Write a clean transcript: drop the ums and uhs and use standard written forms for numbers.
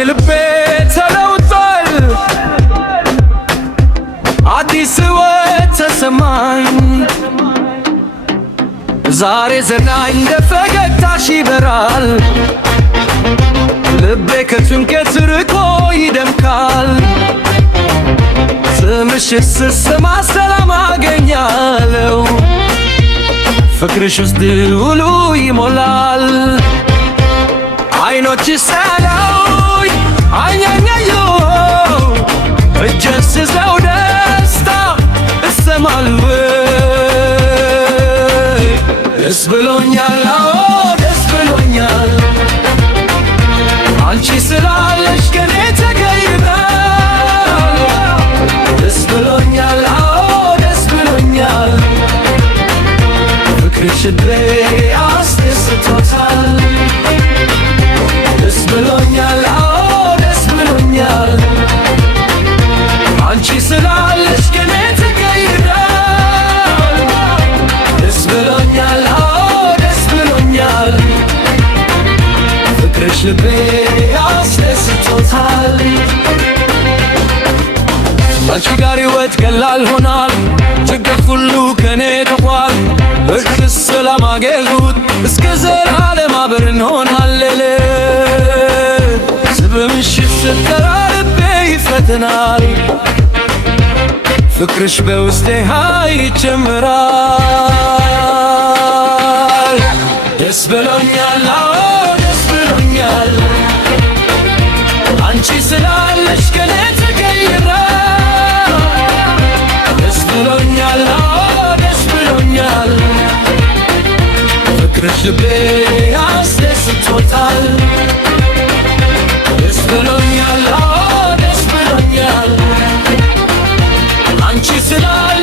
ልቤ ተለውጧል አዲስ ሕይወት ተሰማኝ ዛሬ ዘናኝ እንደ ፈገግታሽ ይበራል ልቤ ከጭንቀት ርቆ ይደምቃል ስምሽን ስሰማ ሰላም አገኛለሁ ፍቅርሽ ውስጥ ሁሉ ይሞላል አይኖችሽ ሳያዩኝ አኛኛዮ እጄን ስይዘው ደስታ እሰማለሁ ደስ ብሎኛል አዎ ደስ ብሎኛል አንቺ ስላለሽ ከኔ ተቀይሯል ደስ ብሎኛል አዎ ደስ ብሎኛል ፍቅርሽ ልቤ አስደስቶታል ደስ ብሎኛል አዎ ደስ ብሎኛል አንቺ ስላለሽ ከኔ ተቀይሯል ደስ ብሎኛል አዎ ደስ ብሎኛል ፍቅርሽ ልቤ አስደስቶታል አንቺ ጋር ሕይወት ቀላል ሆኗል ችግር ሁሉ ከኔ ጠፏል ፍቅርሽ ሰላም አገኘሁት እስከ ዘላለም አብረን እንሆናለን በምሽት ስጠራ ልቤ ይፈተናል ፍቅርሽ በውስጤ ኃይል ይጨምራል ደስ ብሎኛል አዎ ደስ ብሎኛል አንቺ ስላለሽ ከኔ ተቀይሯል ደስ ብሎኛል አዎ ደስ ብሎኛል ፍቅርሽ ልቤ አስደስቶታል ደስ ብሎኛል አዎ ደስ ብሎኛል አንቺ ስላለሽ